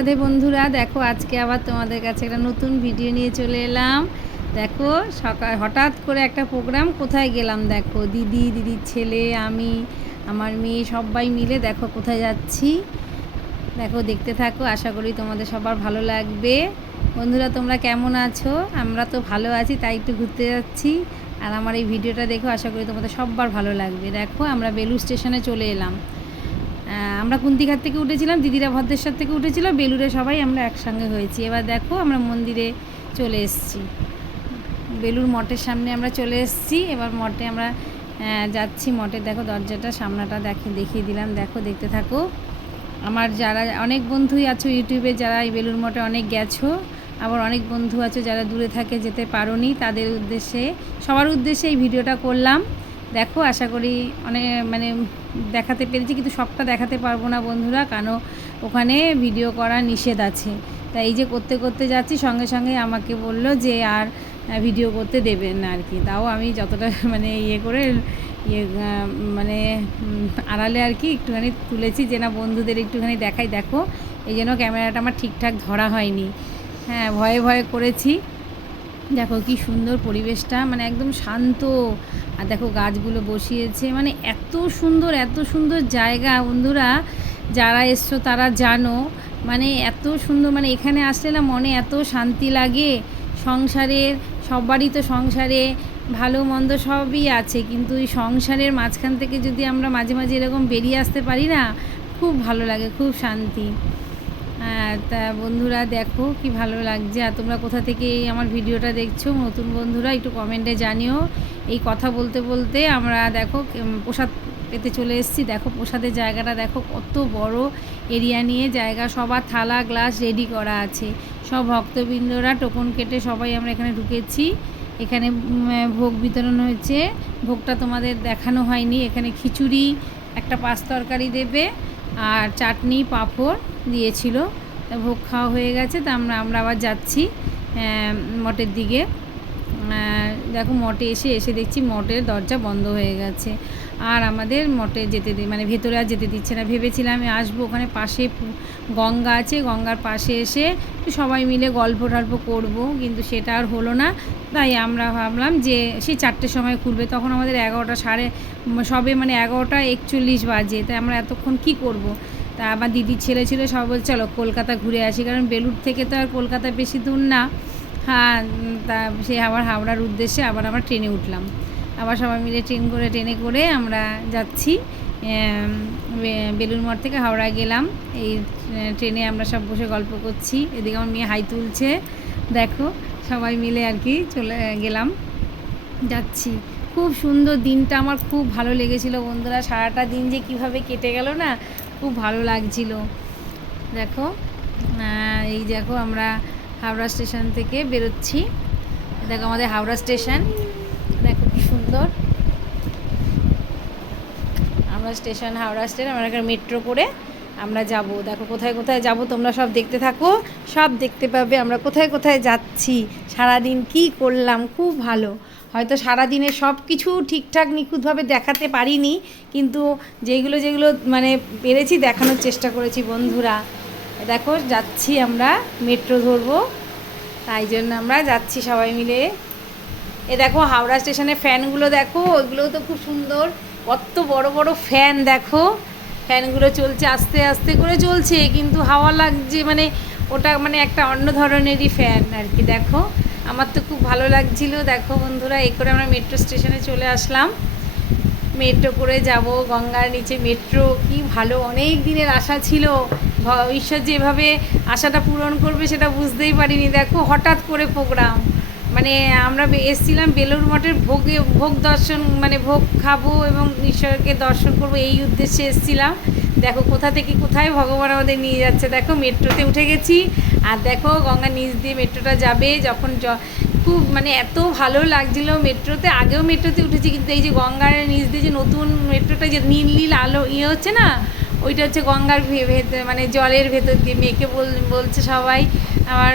রাধে বন্ধুরা, দেখো আজকে আবার তোমাদের কাছে একটা নতুন ভিডিও নিয়ে চলে এলাম। দেখো সকাল হঠাৎ করে একটা প্রোগ্রাম, কোথায় গেলাম দেখো, দিদির ছেলে, আমি, আমার মেয়ে সবাই মিলে দেখো কোথায় যাচ্ছি। দেখো দেখতে থাকো, আশা করি তোমাদের সবার ভালো লাগবে। বন্ধুরা তোমরা কেমন আছো? আমরা তো ভালো আছি, তাই একটু ঘুরতে যাচ্ছি। আর আমার এই ভিডিওটা দেখো, আশা করি তোমাদের সবার ভালো লাগবে। দেখো আমরা বেলুড় স্টেশনে চলে এলাম। আমরা কুন্তিঘাট থেকে উঠেছিলাম, দিদিরা ভদ্রেশ্বর থেকে উঠেছিল, বেলুড়ে সবাই আমরা একসঙ্গে হয়েছি। এবার দেখো আমরা মন্দিরে চলে এসেছি, বেলুড় মঠের সামনে আমরা চলে এসেছি। এবার মঠে আমরা যাচ্ছি। মঠের দেখো দরজাটা সামনাটা দেখিয়ে দিলাম, দেখো দেখতে থাকো। আমার যারা অনেক বন্ধুই আছো ইউটিউবে, যারা এই বেলুড় মঠে অনেক গেছো, আবার অনেক বন্ধু আছে যারা দূরে থাকে, যেতে পারোনি, তাদের উদ্দেশ্যে, সবার উদ্দেশ্যে এই ভিডিওটা করলাম। দেখো আশা করি অনেক দেখাতে পেরেছি, কিন্তু সবটা দেখাতে পারবো না বন্ধুরা, কারণ ওখানে ভিডিও করা নিষেধ আছে। তাই এই যে করতে করতে যাচ্ছি, সঙ্গে সঙ্গে আমাকে বললো যে আর ভিডিও করতে দেবেন না আর কি। তাও আমি যতটা ইয়ে করে আড়ালে আর কি একটুখানি তুলেছি, যে না বন্ধুদের একটুখানি দেখাই। দেখো এই জন্য ক্যামেরাটা আমার ঠিকঠাক ধরা হয়নি, হ্যাঁ ভয়ে ভয়ে করেছি। দেখো কি সুন্দর পরিবেশটা, একদম শান্ত। আর দেখো গাছগুলো বসিয়েছে, এত সুন্দর জায়গা বন্ধুরা, যারা এসছো তারা জানো, এত সুন্দর, এখানে আসলে না মনে এত শান্তি লাগে। সংসারের সবারই তো সংসারে ভালো মন্দ সবই আছে, কিন্তু এই সংসারের মাঝখান থেকে যদি আমরা মাঝে মাঝে এরকম বেরিয়ে আসতে পারি না, খুব ভালো লাগে, খুব শান্তি। তা বন্ধুরা দেখো কি ভালো লাগছে। আর তোমরা কোথা থেকে এই আমার ভিডিওটা দেখছো, নতুন বন্ধুরা একটু কমেন্টে জানিও। এই কথা বলতে বলতে আমরা দেখো প্রসাদ পেতে চলে এসেছি। দেখো প্রসাদের জায়গাটা দেখো, কত বড় এরিয়া নিয়ে জায়গা, সবার থালা গ্লাস রেডি করা আছে। সব ভক্তবৃন্দরা টোকন কেটে সবাই আমরা এখানে ঢুকেছি। এখানে ভোগ বিতরণ হয়েছে, ভোগটা তোমাদের দেখানো হয়নি। এখানে খিচুড়ি, একটা পাঁচ তরকারি দেবে, আর চাটনি পাঁপড় দিয়েছিল। তা ভোগ খাওয়া হয়ে গেছে, তা আমরা আবার যাচ্ছি মঠের দিকে। দেখো মঠে এসে দেখছি মঠের দরজা বন্ধ হয়ে গেছে, আর আমাদের মঠে যেতে ভেতরে আর যেতে দিচ্ছে না। ভেবেছিলাম আমি আসবো, ওখানে পাশে গঙ্গা আছে, গঙ্গার পাশে এসে সবাই মিলে গল্প টল্প করবো, কিন্তু সেটা আর হলো না। তাই আমরা ভাবলাম যে সেই 4টের সময় খুলবে, তখন আমাদের 11টা সবে 11:41 বাজে। তাই আমরা এতক্ষণ কি করব। তা আমার দিদির ছেলে ছিল, সব বলছে চলো কলকাতা ঘুরে আসি, কারণ বেলুড় থেকে তো আর কলকাতা বেশি দূর না। হ্যাঁ, তা সে আবার হাওড়ার উদ্দেশ্যে আবার আমরা ট্রেনে উঠলাম। আবার সবাই মিলে ট্রেনে করে আমরা যাচ্ছি। বেলুড় মঠ থেকে হাওড়া গেলাম। এই ট্রেনে আমরা সব বসে গল্প করছি, এদিকে আমার মেয়ে হাই তুলছে। দেখো সবাই মিলে আর কি চলে গেলাম, যাচ্ছি। খুব সুন্দর দিনটা, আমার খুব ভালো লেগেছিল বন্ধুরা। সারাটা দিন যে কিভাবে কেটে গেল না, খুব ভালো লাগছিল। দেখো এই দেখো আমরা হাওড়া স্টেশন থেকে বেরোচ্ছি। দেখো আমাদের হাওড়া স্টেশন, দেখো কি সুন্দর হাওড়া স্টেশন। আমরা একটা মেট্রো করে আমরা যাব। দেখো কোথায় কোথায় যাব তোমরা সব দেখতে থাকো, সব দেখতে পাবে আমরা কোথায় কোথায় যাচ্ছি, সারাদিন কি করলাম। খুব ভালো, হয়তো সারাদিনে সব কিছু ঠিকঠাক নিখুঁতভাবে দেখাতে পারিনি, কিন্তু যেগুলো পেরেছি দেখানোর চেষ্টা করেছি বন্ধুরা। দেখো যাচ্ছি আমরা, মেট্রো ধরবো, তাই জন্য আমরা যাচ্ছি সবাই মিলে। এ দেখো হাওড়া স্টেশনের ফ্যানগুলো দেখো, ওইগুলোও তো খুব সুন্দর, কত বড় বড় ফ্যান। দেখো ফ্যানগুলো চলছে, আস্তে আস্তে করে চলছে, কিন্তু হাওয়া লাগছে, ওটা একটা অন্য ধরনেরই ফ্যান আর কি। দেখো আমার তো খুব ভালো লাগছিল। দেখো বন্ধুরা, এই করে আমরা মেট্রো স্টেশনে চলে আসলাম। মেট্রো করে যাব গঙ্গার নিচে, মেট্রো কি ভালো, অনেক দিনের আশা ছিল। ঈশ্বর যে এভাবে আশাটা পূরণ করবে সেটা বুঝতেই পারিনি। দেখো হঠাৎ করে প্রোগ্রাম, আমরা এসেছিলাম বেলুড় মঠের ভোগ দর্শন, ভোগ খাবো এবং ঈশ্বরকে দর্শন করবো, এই উদ্দেশ্যে এসেছিলাম। দেখো কোথা থেকে কোথায় ভগবান আমাদের নিয়ে যাচ্ছে। দেখো মেট্রোতে উঠে গেছি, আর দেখো গঙ্গার নিচ দিয়ে মেট্রোটা যাবে। যখন খুব এত ভালো লাগছিলো মেট্রোতে, আগেও মেট্রোতে উঠেছি, কিন্তু এই যে গঙ্গার নিচ দিয়ে যে নতুন মেট্রোটা যে নীল নীল আলো হচ্ছে না, ওইটা হচ্ছে গঙ্গার জলের ভেতর দিয়ে। মেয়েকে বলছে সবাই, আমার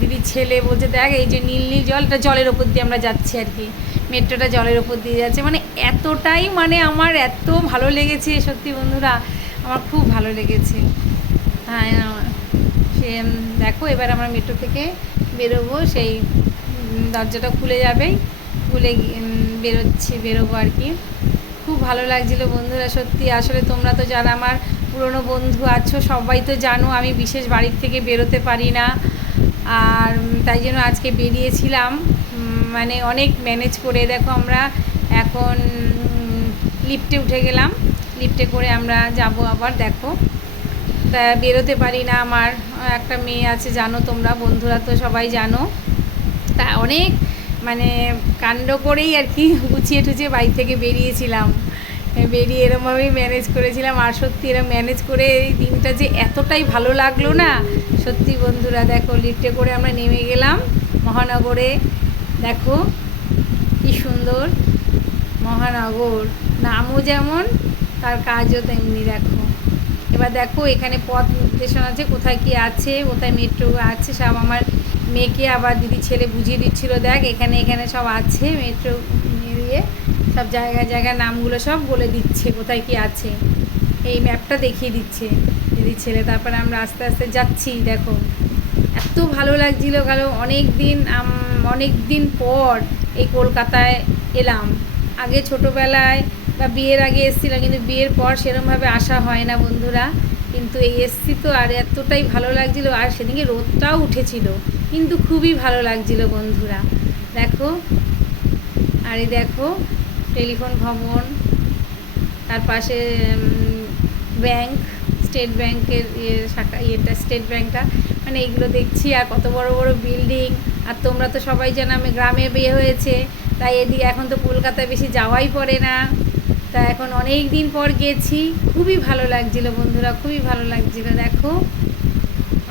দিদির ছেলে বলছে দেখ এই যে নীল নীল জলটা, জলের ওপর দিয়ে আমরা যাচ্ছি আর কি। মেট্রোটা জলের ওপর দিয়ে যাচ্ছে, এতটাই আমার এত ভালো লেগেছে সত্যি বন্ধুরা। আমার খুব ভালো লেগেছে। হ্যাঁ, সে দেখো এবার আমরা মেট্রো থেকে বেরোবো, সেই দরজাটা খুলে যাবেই, খুলে বেরোবো আর কি। খুব ভালো লাগছিলো বন্ধুরা, সত্যি। আসলে তোমরা তো যারা আমার পুরনো বন্ধু আছো সবাই তো জানো আমি বিশেষ বাড়ির থেকে বেরোতে পারি না, আর তাই জন্য আজকে বেরিয়েছিলাম। মানে অনেক ম্যানেজ করে দেখো আমরা এখন লিফটে উঠে গেলাম, লিফটে করে আমরা যাব আবার। দেখো তা বেরোতে পারি না, আমার একটা মেয়ে আছে জানো তোমরা, বন্ধুরা তো সবাই জানো। তা অনেক মানে কাণ্ড করেই আর কি গুছিয়ে টুছিয়ে বাড়ি থেকে বেরিয়েছিলাম, বেরিয়ে এরমভাবেই ম্যানেজ করেছিলাম। আর সত্যি এরম ম্যানেজ করে এই দিনটা যে এতটাই ভালো লাগলো না সত্যি বন্ধুরা। দেখো লিফটে করে আমরা নেমে গেলাম মহানগরে। দেখো কি সুন্দর মহানগর, নামও যেমন তার কাজও তেমনি। দেখো এবার দেখো এখানে পথ নির্দেশনা আছে, কোথায় কি আছে, কোথায় মেট্রো আছে, সব আমার মেয়েকে আবার দিদি ছেলে বুঝিয়ে দিচ্ছিলো। দেখ এখানে এখানে সব আছে, মেট্রো দিয়ে সব জায়গায় জায়গায় নামগুলো সব বলে দিচ্ছে, কোথায় কি আছে এই ম্যাপটা দেখিয়ে দিচ্ছে দিদি ছেলে। তারপরে আমরা আস্তে আস্তে যাচ্ছি। দেখো এত ভালো লাগছিলো, কারণ অনেক দিন পর এই কলকাতায় এলাম। আগে ছোটোবেলায় বা বিয়ের আগে এসেছিলাম, কিন্তু বিয়ের পর সেরকমভাবে আসা হয় না বন্ধুরা। কিন্তু এই এসছি তো, আর এতটাই ভালো লাগছিলো। আর সেদিকে রোদটাও উঠেছিল, কিন্তু খুবই ভালো লাগছিলো বন্ধুরা। দেখো আর এই দেখো টেলিফোন ভবন, তার পাশে ব্যাংক, স্টেট ব্যাংকের শাখা স্টেট ব্যাংকটা, মানে এইগুলো দেখছি। আর কত বড় বড় বিল্ডিং। আর তোমরা তো সবাই জানো আমি গ্রামে বিয়ে হয়েছে, তাই এদিকে এখন তো কলকাতায় বেশি যাওয়াই পড়ে না। তা এখন অনেক দিন পর গেছি, খুবই ভালো লাগছিলো বন্ধুরা, খুবই ভালো লাগছিলো। দেখো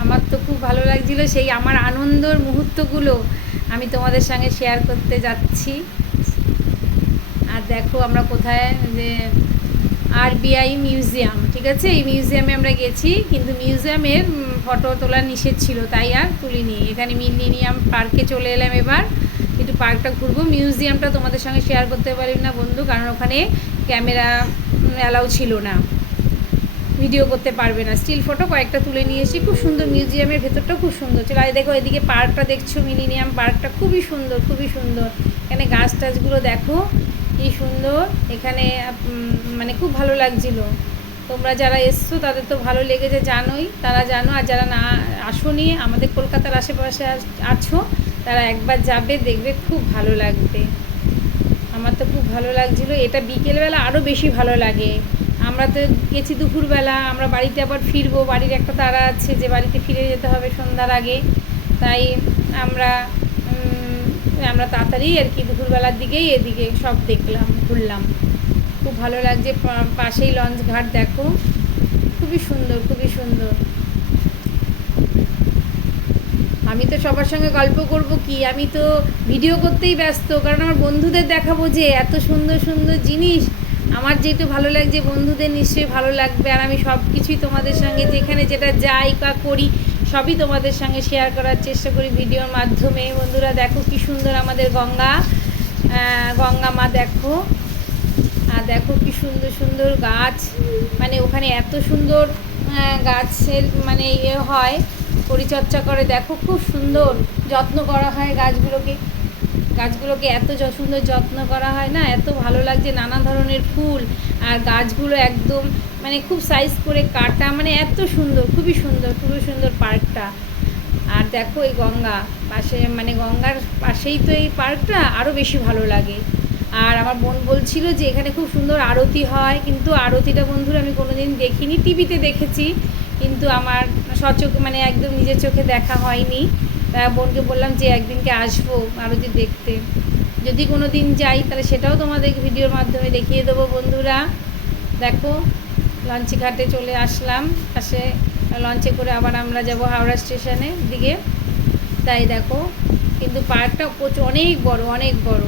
আমার তো খুব ভালো লাগছিলো, সেই আমার আনন্দর মুহূর্তগুলো আমি তোমাদের সঙ্গে শেয়ার করতে যাচ্ছি। আর দেখো আমরা কোথায়, যে আরবিআই মিউজিয়াম, ঠিক আছে, এই মিউজিয়ামে আমরা গেছি, কিন্তু মিউজিয়ামের ফটো তোলা নিষেধ ছিল, তাই আর তুলিনি। এখানে মিলেনিয়াম পার্কে চলে এলাম, এবার একটু পার্কটা ঘুরবো। মিউজিয়ামটা তোমাদের সঙ্গে শেয়ার করতে পারি না বন্ধু, কারণ ওখানে ক্যামেরা অ্যালাউ ছিল না, ভিডিও করতে পারবে না। স্টিল ফটো কয়েকটা তুলে নিয়ে এসেছি। খুব সুন্দর, মিউজিয়ামের ভেতরটাও খুব সুন্দর ছিল। আর দেখো এদিকে পার্কটা দেখছো, মিলেনিয়াম পার্কটা খুবই সুন্দর, খুবই সুন্দর। এখানে গাছ টাছগুলো দেখো কি সুন্দর, এখানে মানে খুব ভালো লাগছিলো। তোমরা যারা এসছো তাদের তো ভালো লেগেছে জানোই, তারা জানো। আর যারা না আসোনি, আমাদের কলকাতার আশেপাশে আছো, তারা একবার যাবে, দেখবে খুব ভালো লাগবে। আমার তো খুব ভালো লাগছিলো। এটা বিকেলবেলা আরও বেশি ভালো লাগে। আমরা তো গেছি দুপুরবেলা, আমরা বাড়িতে আবার ফিরবো, বাড়ির একটা তাড়া আছে যে বাড়িতে ফিরে যেতে হবে সন্ধ্যার আগে, তাই আমরা তাড়াতাড়ি আর কি দুপুরবেলার দিকেই এদিকে সব দেখলাম, ঘুরলাম। খুব ভালো লাগছে। পাশেই লঞ্চ ঘাট, দেখো খুবই সুন্দর, খুবই সুন্দর। আমি তো সবার সঙ্গে গল্প করব কি, আমি তো ভিডিও করতেই ব্যস্ত, কারণ আমার বন্ধুদের দেখাবো যে এত সুন্দর সুন্দর জিনিস। আমার যেহেতু ভালো লাগছে, বন্ধুদের নিশ্চয়ই ভালো লাগবে। আর আমি সব কিছুই তোমাদের সঙ্গে যেখানে যেটা যাই বা করি সবই তোমাদের সঙ্গে শেয়ার করার চেষ্টা করি ভিডিওর মাধ্যমে। বন্ধুরা দেখো কি সুন্দর আমাদের গঙ্গা মা, দেখো। আর দেখো কি সুন্দর সুন্দর গাছ, মানে ওখানে এত সুন্দর গাছের মানে হয়, পরিচর্যা করে। দেখো খুব সুন্দর যত্ন করা হয় গাছগুলোকে এত সুন্দর যত্ন করা হয় না, এত ভালো লাগছে। নানা ধরনের ফুল আর গাছগুলো একদম মানে খুব সাইজ করে কাটা, মানে এত সুন্দর, খুবই সুন্দর, খুবই সুন্দর পার্কটা। আর দেখো এই গঙ্গা পাশে, মানে গঙ্গার পাশেই তো এই পার্কটা, আরও বেশি ভালো লাগে। আর আমার বোন বলছিল যে এখানে খুব সুন্দর আরতি হয়, কিন্তু আরতিটা বন্ধুরা আমি কোনোদিন দেখিনি, টিভিতে দেখেছি, কিন্তু আমার সচক্ষে মানে একদম নিজের চোখে দেখা হয়নি। তা বোনকে বললাম যে একদিনকে আসবো আরতি দেখতে, যদি কোনো দিন যাই তাহলে সেটাও তোমাদের ভিডিওর মাধ্যমে দেখিয়ে দেবো বন্ধুরা। দেখো লঞ্চ ঘাটে চলে আসলাম, পাশে লঞ্চে করে আবার আমরা যাব হাওড়া স্টেশনের দিকে। তাই দেখো, কিন্তু পার্কটা অনেক বড়, অনেক বড়।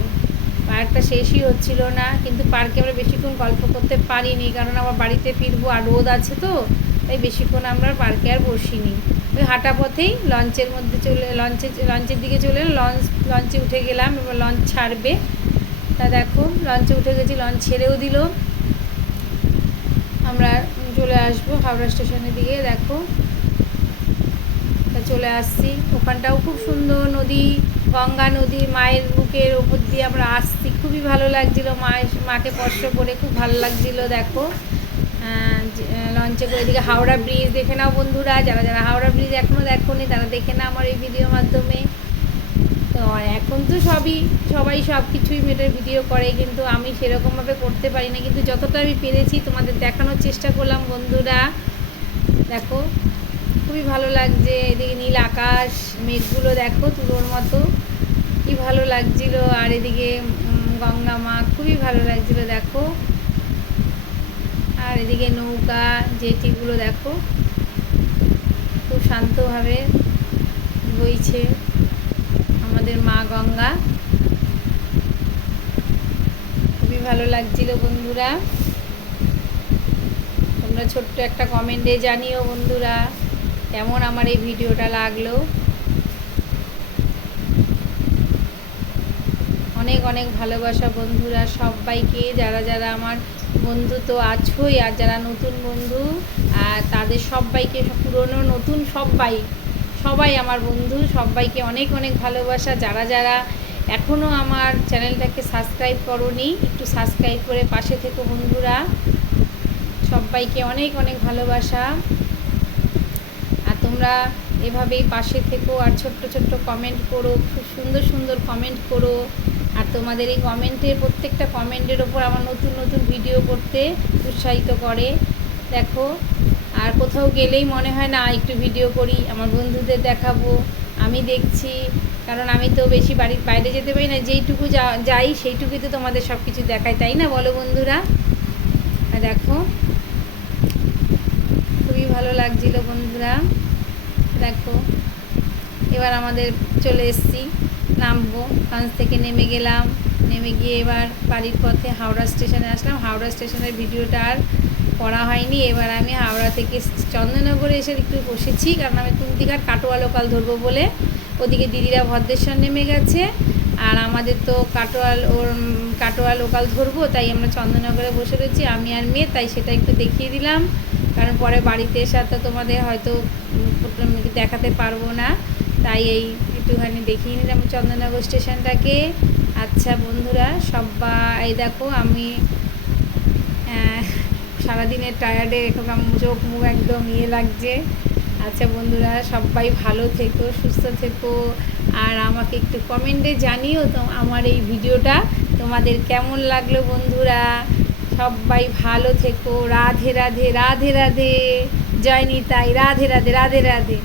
পার্কটা শেষই হচ্ছিল না, কিন্তু পার্কে আমরা বেশিক্ষণ গল্প করতে পারিনি, কারণ আমার বাড়িতে ফিরবো আর রোদ আছে তো, তাই বেশিক্ষণ আমরা পার্কে আর বসিনি। ওই হাঁটা পথেই লঞ্চের মধ্যে লঞ্চের দিকে চলে লঞ্চে উঠে গেলাম। এবার লঞ্চ ছাড়বে, তা দেখো লঞ্চে উঠে গেছি, লঞ্চ ছেড়েও দিল। আমরা চলে আসবো হাওড়া স্টেশনের দিকে। দেখো চলে আসছি, ওখানটাও খুব সুন্দর নদী, গঙ্গা নদী মায়ের বুকের ওপর দিয়ে আমরা আসছি, খুবই ভালো লাগছিলো, মাকে স্পর্শ করে খুব ভালো লাগছিলো। দেখো লঞ্চে করে, এদিকে হাওড়া ব্রিজ দেখে নাও বন্ধুরা, যারা যারা হাওড়া ব্রিজ এখনও দেখোনি তারা দেখে নাও আমার এই ভিডিওর মাধ্যমে। তো এখন তো সবাই সব কিছুই মেয়েটার ভিডিও করে, কিন্তু আমি সেরকমভাবে করতে পারি না, কিন্তু যতটা আমি পেরেছি তোমাদের দেখানোর চেষ্টা করলাম বন্ধুরা। দেখো খুবই ভালো লাগছে, এদিকে নীল আকাশ, মেঘগুলো দেখো তুলোর মতো, কি ভালো লাগছিল। আর এদিকে গঙ্গা মা, খুবই ভালো লাগছিল দেখো। আর এদিকে নৌকা জেটিগুলো দেখো খুব শান্তভাবে বইছে আমাদের মা গঙ্গা, খুবই ভালো লাগছিল বন্ধুরা। তোমরা ছোট্ট একটা কমেন্টে জানিও বন্ধুরা কেমন আমার এই ভিডিওটা লাগলো। অনেক অনেক ভালোবাসা বন্ধুরা সবাইকে, যারা যারা আমার বন্ধু তো আছোই, আর যারা নতুন বন্ধু আর তাদের সবাইকে, পুরনো নতুন সবাই আমার বন্ধু, সবাইকে অনেক অনেক ভালোবাসা। যারা যারা এখনও আমার চ্যানেলটাকে সাবস্ক্রাইব করোনি, একটু সাবস্ক্রাইব করে পাশে থেকো বন্ধুরা, সবাইকে অনেক অনেক ভালোবাসা। আর তোমরা এভাবেই পাশে থেকো, আর ছোট্ট ছোট্ট কমেন্ট করো, খুব সুন্দর সুন্দর কমেন্ট করো। আর তোমাদের এই কমেন্টের, প্রত্যেকটা কমেন্টের ওপর আমার নতুন নতুন ভিডিও করতে উৎসাহিত করে। দেখো আর কোথাও গেলেই মনে হয় না একটু ভিডিও করি, আমার বন্ধুদের দেখাবো, আমি দেখছি, কারণ আমি তো বেশি বাড়ির বাইরে যেতে পারি না, যেইটুকু যাই সেইটুকুই তো তোমাদের সব কিছু দেখাই, তাই না বলো বন্ধুরা। দেখো খুবই ভালো লাগছিল বন্ধুরা। দেখো এবার আমাদের চলে এসেছি, নামবো, লঞ্চ থেকে নেমে গেলাম, নেমে গিয়ে এবার বাড়ির পথে হাওড়া স্টেশনে আসলাম। হাওড়া স্টেশনের ভিডিওটা আর করা হয়নি। এবার আমি হাওড়া থেকে চন্দননগরে এসে একটু বসেছি, কারণ আমি কুন্তিঘাট কাটোয়া লোকাল ধরবো বলে। ওদিকে দিদিরা ভদ্রেশ্বর নেমে গেছে, আর আমাদের তো কাটোয়া লোকাল ধরবো, তাই আমরা চন্দননগরে বসে রয়েছি আমি আর মেয়ে, তাই সেটা একটু দেখিয়ে দিলাম, কারণ পরে বাড়িতে এসে তো তোমাদের হয়তো দেখাতে পারবো না, তাই এই একটুখানি দেখিয়ে নিলাম চন্দননগর স্টেশনটাকে। আচ্ছা বন্ধুরা সবাই দেখো, আমি সারাদিনের টায়ার্ডে এখন চোখ মুখ একদম লাগছে। আচ্ছা বন্ধুরা সবাই ভালো থেকো, সুস্থ থেকো, আর আমাকে একটু কমেন্টে জানিও তো আমার এই ভিডিওটা তোমাদের কেমন লাগলো বন্ধুরা। সবাই ভালো থেকো, রাধে রাধে, রাধে রাধে, জয় নিতাই, রাধে রাধে, রাধে রাধে।